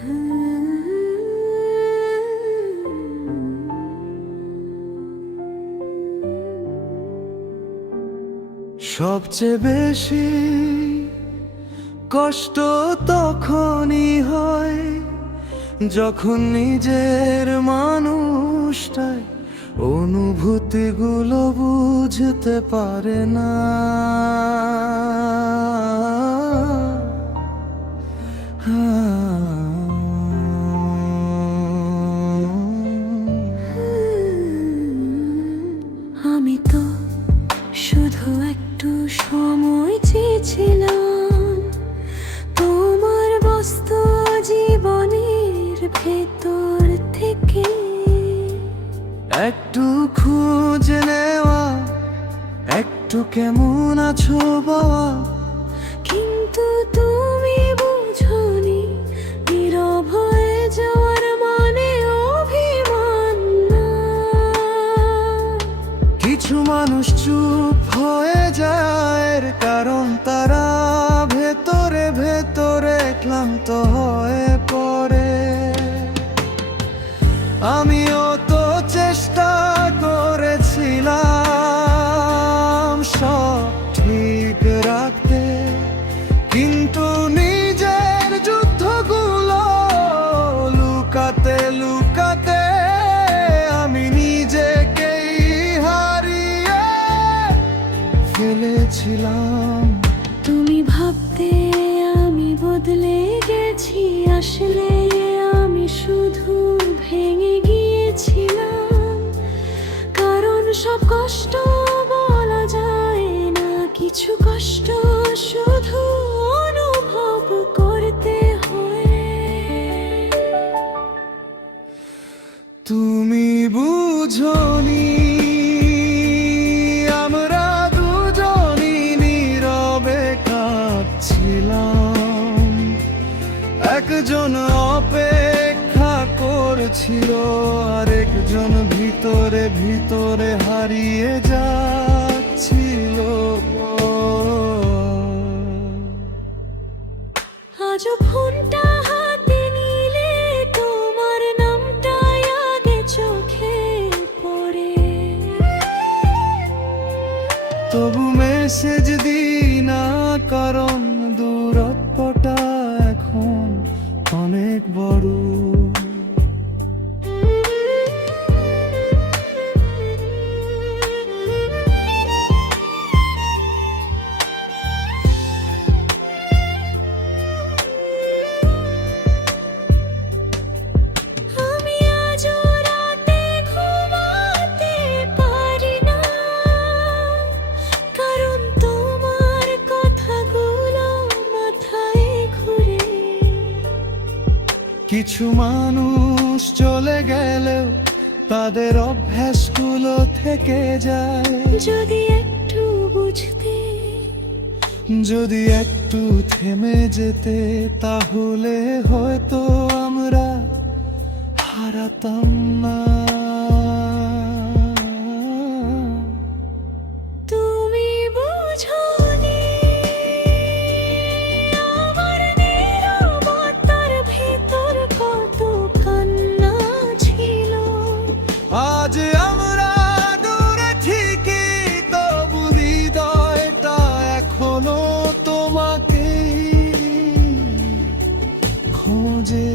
সবচেয়ে বেশি কষ্ট তখনই হয় যখন নিজের মানুষটাই অনুভূতিগুলো বুঝতে পারে না। আমি তো শুধু একটু সময় চেয়েছিলাম তোমার বস্তু জীবনের ভেতর থেকে, একটু খুঁজে নেওয়া, একটু কেমন আছো বাবা। কিন্তু তুমি বুঝোনি নীরব হয়ে যাওয়ার মানে অভিমান না। কিছু মানুষ চুপ হয়ে যায় এর কারণ তারা ভেতরে ভেতরে ক্লান্ত হয়ে পড়ে। আমিও তো চেষ্টা করেছিলাম সব ঠিক রাখতে, কিন্তু নিজের যুদ্ধগুলো লুকাতে লুকাতে আমি নিজেকেই হারিয়ে ফেলেছিলাম। তুমি ভাবতে আমি বদলে গেছি, আসলে আমি শুধু ভেঙে গিয়েছিলাম। কারণ সব কষ্ট বলা যায় না, কিছু কষ্ট শুধু অনুভব করতে হয়। তুমি বুঝোনি আমরা দুজনই নীরবে কাঁদছিলাম। একজন অপেক্ষা করছিল, আরেকজন ভিতরে ভিতরে হারিয়ে যাচ্ছিল। আজও ফোনটা হাতে নিলে তোমার নামটাই আগে চোখে পড়ে। তবু মেসেজ দিই না, কারণ দূরত্বটা এখন অনেক বড়। আমি আজও রাতে ঘুমাতে পারি না, কারণ তোমার কথাগুলো মাথায় ঘুরে। কিছু মানুষ চলে গেলেও তাদের অভ্যাসগুলো থেকে যায়। যদি একটু বুঝতে, যদি একটু থেমে যেতে, তাহলে হয়তো আমরা হারাতাম না। তুমি বুঝোনি আমার নীরবতার ভেতর কত কান্না ছিল। আজ আমরা দূরে ঠিকই, তবু হৃদয়টা এখনো তোমাকে খোঁজে।